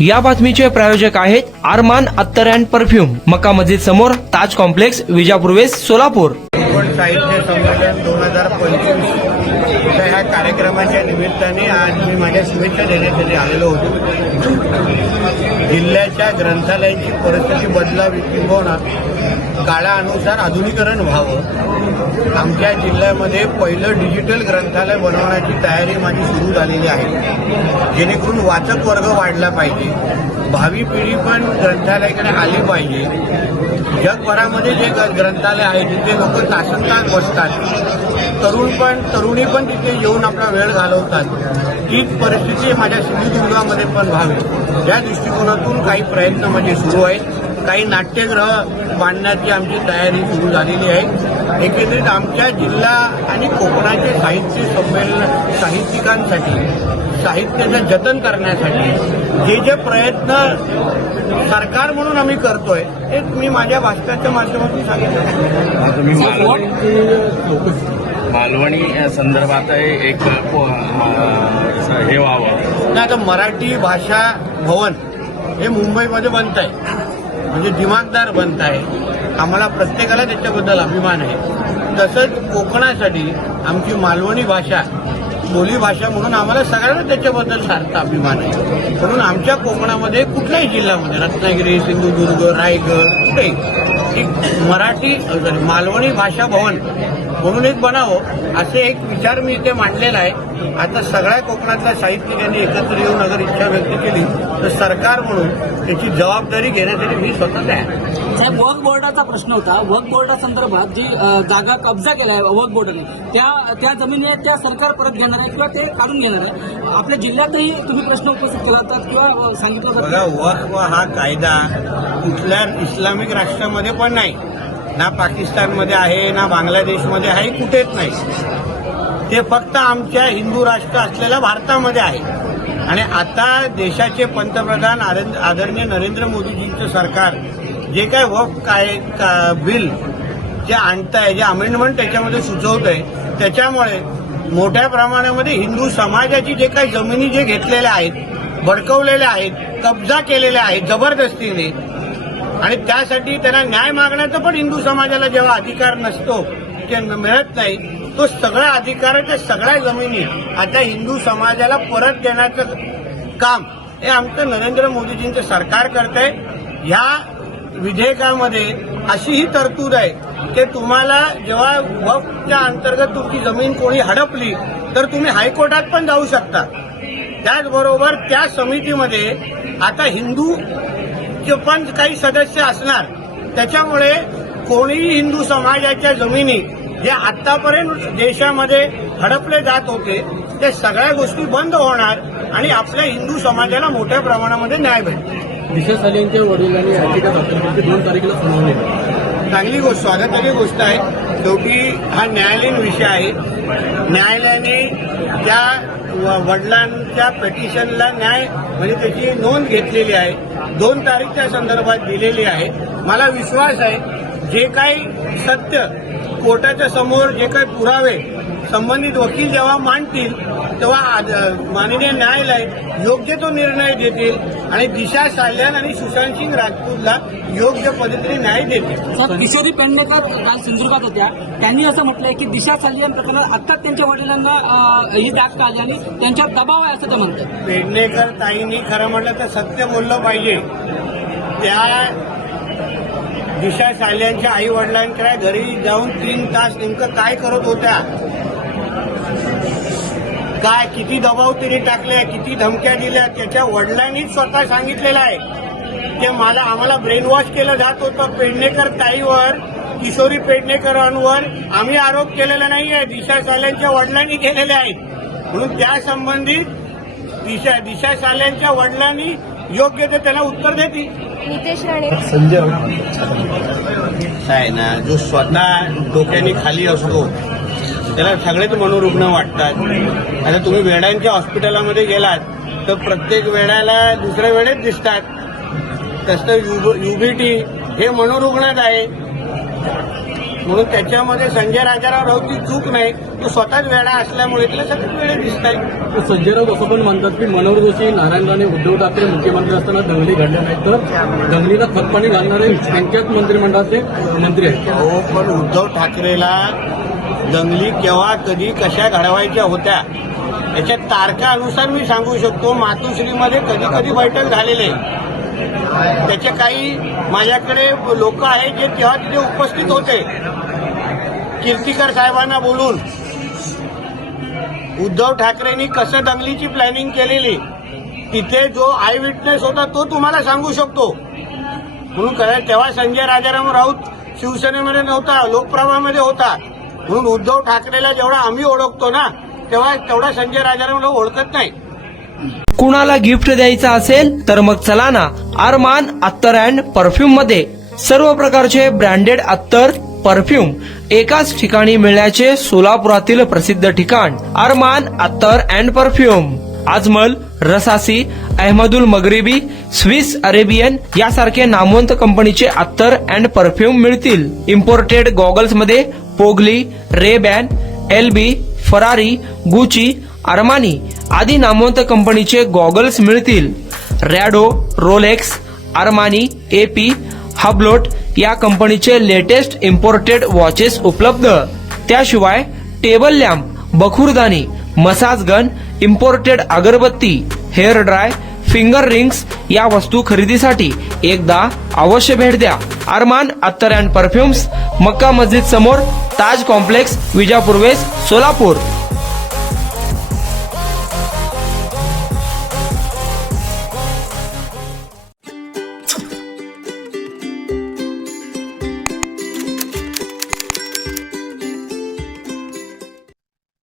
या बातमीचे प्रायोजक आहेत आरमान अत्तर अँड परफ्यूम, मक्का मस्जिद समोर, ताज कॉम्प्लेक्स, विजापूर वेस्ट, सोलापूर. कोकण साहित्य संमेलन 2025 ह्या कार्यक्रमाच्या निमित्ताने आज मी माझ्या शुभेच्छा देण्यासाठी आलेलो होतो. जिल्ह्याच्या ग्रंथालयांची परिस्थिती बदलावी किंवा काळानुसार आधुनिकीकरण व्हावं. आमच्या जिल्ह्यामध्ये पहिलं डिजिटल ग्रंथालय बनवण्याची तयारी माझी सुरू झालेली आहे, जेणेकरून वाचक वर्ग वाढला पाहिजे, भावी पिढी पण ग्रंथालयाकडे आली पाहिजे. जगभरामध्ये जे ग्रंथालय आहे तिथे लोक तासनतास बसतात, तरुणी पण तिथे येऊन आपला वेळ घालवतात. हीच परिस्थिती माझ्या सिंधुदुर्गामध्ये पण व्हावी या दृष्टिकोनातून काही प्रयत्न म्हणजे सुरू आहेत. काही नाट्यगृह बांधण्याची आमची तयारी सुरू झालेली आहे. एकंदरीत आमच्या जिल्हा आणि कोकणाचे साहित्य संमेलन साहित्यिकांसाठी साहित्याचं जतन करण्यासाठी जे जे प्रयत्न सरकार म्हणून आम्ही करतोय ते मी माझ्या भाषणाच्या माध्यमातून सांगितलं. तुम्ही मालवणी संदर्भात एक हे व्हावं नाही, आता मराठी भाषा भवन हे मुंबईमध्ये बनत आहे, म्हणजे दिमागदार बनत आहे. आम्हाला प्रत्येकाला त्याच्याबद्दल अभिमान आहे. तसंच कोकणासाठी आमची मालवणी भाषा बोलीभाषा म्हणून आम्हाला सगळ्यांना त्याच्याबद्दल सारखा अभिमान आहे. म्हणून आमच्या कोकणामध्ये कुठल्याही जिल्ह्यामध्ये रत्नागिरी, सिंधुदुर्ग, रायगड कुठेही एक मराठी मालवणी भाषा भवन म्हणून एक बनावं असे एक विचार मी इथे मांडलेला आहे. आता सगळ्या कोकणातल्या साहित्यिकांनी एकत्र येऊन अगर इच्छा व्यक्त केली तर सरकार म्हणून त्याची जबाबदारी घेण्यासाठी मी स्वतः तयार आहे. साहेब, वक्फ बोर्डाचा प्रश्न होता. वक्फ बोर्डासंदर्भात जी जागा कब्जा केला आहे वक्फ बोर्डाने, त्या जमिनी त्या सरकार परत घेणार आहे किंवा ते काढून घेणार आहे. आपल्या जिल्ह्यातही तुम्ही प्रश्न उपस्थित केला होता किंवा सांगितलं होतं. बघा, वक्फ हा कायदा कुठल्या इस्लामिक राष्ट्रामध्ये पण नाही, ना पाकिस्तानमध्ये आहे, ना बांगलादेशमध्ये आहे, कुठेच नाही. ते फक्त आमच्या हिंदू राष्ट्र असलेल्या भारतामध्ये आहे. आणि आता देशाचे पंतप्रधान आदरणीय नरेंद्र मोदीजींचं सरकार जे काय वक्फ बिल जे आणतंय, जे अमेंडमेंट त्याच्यामध्ये सुचवत आहे, त्याच्यामुळे मोठ्या प्रमाणामध्ये हिंदू समाजाची जे काही जमिनी जे घेतलेल्या आहेत, बडकवलेल्या आहेत, कब्जा केलेल्या आहेत जबरदस्तीने, आणि त्यासाठी त्यांना न्याय मागण्याचा पण हिंदू समाजाला जेव्हा अधिकार नसतो, ते मिळत नाही, तो सगळ्या अधिकाराच्या सगळ्या जमिनी आता हिंदू समाजाला परत देण्याचं काम हे आमचं नरेंद्र मोदीजींचं सरकार करत आहे. ह्या विधेयकामध्ये अशी ही तरतूद आहे की तुम्हाला जेव्हा वक्फच्या अंतर्गत तुमची जमीन कोणी हडपली तर तुम्ही हायकोर्टात पण जाऊ शकता. त्याचबरोबर त्या समितीमध्ये आता हिंदूचे पण काही सदस्य असणार. त्याच्यामुळे कोणीही हिंदू समाजाच्या जमिनी जे आतापर्यंत देशामध्ये हडपले जात होते ते सगळ्या गोष्टी बंद होणार आणि आपल्या हिंदू समाजाला मोठ्या प्रमाणामध्ये न्याय भेटेल. दिशा सालेंच्या वडिलांनी याचिका दाखल केली, 2 तारखेला सुनावणी. चांगली गोष्ट, स्वागताची गोष्ट आहे. शेवटी हा न्यायालयीन विषय आहे. न्यायालयाने त्या वडिलांच्या पिटिशनला न्याय म्हणजे त्याची नोंद घेतलेली आहे, 2 तारीखच्या संदर्भात दिलेली आहे. मला विश्वास आहे जे काही सत्य कोर्टाच्या समोर जे काही पुरावे संबंधित वकील जेव्हा मांडतील तेव्हा माननीय न्यायालय योग्य तो निर्णय देतील आणि दिशा साल्यान आणि सुशांत सिंग राजपूतला योग्य पद्धतीने न्याय देतील. किशोरी पेडणेकर काल सिंधुदुर्गात होत्या, त्यांनी असं म्हटलंय की दिशा सालियान प्रकरणात आत्ताच त्यांच्या वडिलांना ही जास्त आली आणि त्यांच्यावर दबाव आहे असं ते म्हणतात. पेडणेकर ताईंनी खरं म्हटलं तर सत्य बोललं पाहिजे. त्या दिशा साल्यांच्या आई वडिलांच्या घरी जाऊन 3 तास नेमकं काय करत होत्या, काय किती दबाव तिने टाकले, किती धमक्या दिल्या, त्याच्या वडिलांनीच स्वतः सांगितलेलं आहे की आम्हाला ब्रेन वॉश केलं जात होतं. पेडणेकर ताईवर, किशोरी पेडणेकरांवर आम्ही आरोप केलेला नाहीये, दिशा साल्यांच्या वडिलांनी केलेले आहेत. म्हणून त्या संबंधित दिशा साल्यांच्या वडिलांनी योग्य ते त्याला उत्तर देतील. नितेश राणे आहे ना, जो स्वतः डोक्याने खाली असतो त्याला सगळेच मनोरुग्ण वाटतात. आता तुम्ही वेड्यांच्या हॉस्पिटलमध्ये गेलात तर प्रत्येक वेड्याला दुसऱ्या वेळेत दिसतात. तसं युबीटी हे मनोरुग्णात आहे. म्हणून त्याच्यामध्ये संजय राजाराव राऊतची चूक नाही, तो स्वतःच वेडा असल्यामुळे त्याला सगळे वेळे दिसत आहे. तर संजय राऊत असं पण म्हणतात की मनोहर जोशी, नारायण राणे, उद्धव ठाकरे मुख्यमंत्री असताना दंगली घडल्या नाही, तर दंगलीला खतपाणी घालणारे त्यांच्याच मंत्रिमंडळाचे मंत्री आहेत. हो, पण उद्धव ठाकरेला दंगली केव्हा कधी कशा घडवायच्या होत्या याच्या तारखानुसार मी सांगू शकतो. मातोश्रीमध्ये कधी कधी बैठक झालेले, त्याचे काही माझ्याकडे लोक आहेत जे तेव्हा तिथे उपस्थित होते. कीर्तीकर साहेबांना बोलून उद्धव ठाकरेंनी कसं दंगलीची प्लॅनिंग केलेली तिथे जो आय विटनेस होता तो तुम्हाला सांगू शकतो. म्हणून तेव्हा संजय राजाराम राऊत शिवसेनेमध्ये नव्हता, लोकप्रभामध्ये होता. म्हणून उद्धव ठाकरेला जेवढा आम्ही ओळखतो ना तेवढा संजय राजाराम राऊत ओळखत नाही. कुणाला गिफ्ट द्यायचं असेल तर मग चला ना अरमान अत्तर अँड परफ्यूम मध्ये. सर्व प्रकारचे ब्रँडेड अत्तर परफ्यूम एकाच ठिकाणी मिळण्याचे सोलापुरातील प्रसिद्ध ठिकाण अरमान अत्तर and perfume. Ajmal, Rasasi, Ahmed Al Maghribi, Swiss Arabian यासारखे नामवंत कंपनीचे अत्तर अँड परफ्यूम मिळतील. इम्पोर्टेड गॉगल्स मध्ये पोगली, Rayban, LB, Ferrari, Gucci, Armani आदी नामवंत कंपनीचे गॉगल्स मिळतील. Rado, Rolex, Armani, AP, Hublot या कंपनीचे लेटेस्ट इम्पोर्टेड वॉचेस उपलब्ध. त्याशिवाय टेबल लॅम्प, बखुरदानी, मसाज गन, इम्पोर्टेड अगरबत्ती, हेअर ड्राय, फिंगर रिंग्स या वस्तू खरेदीसाठी एकदा अवश्य भेट द्या. अरमान अत्तर अँड परफ्युम्स, मक्का मस्जिद समोर, ताज कॉम्प्लेक्स, विजापूर वेस्ट, सोलापूर.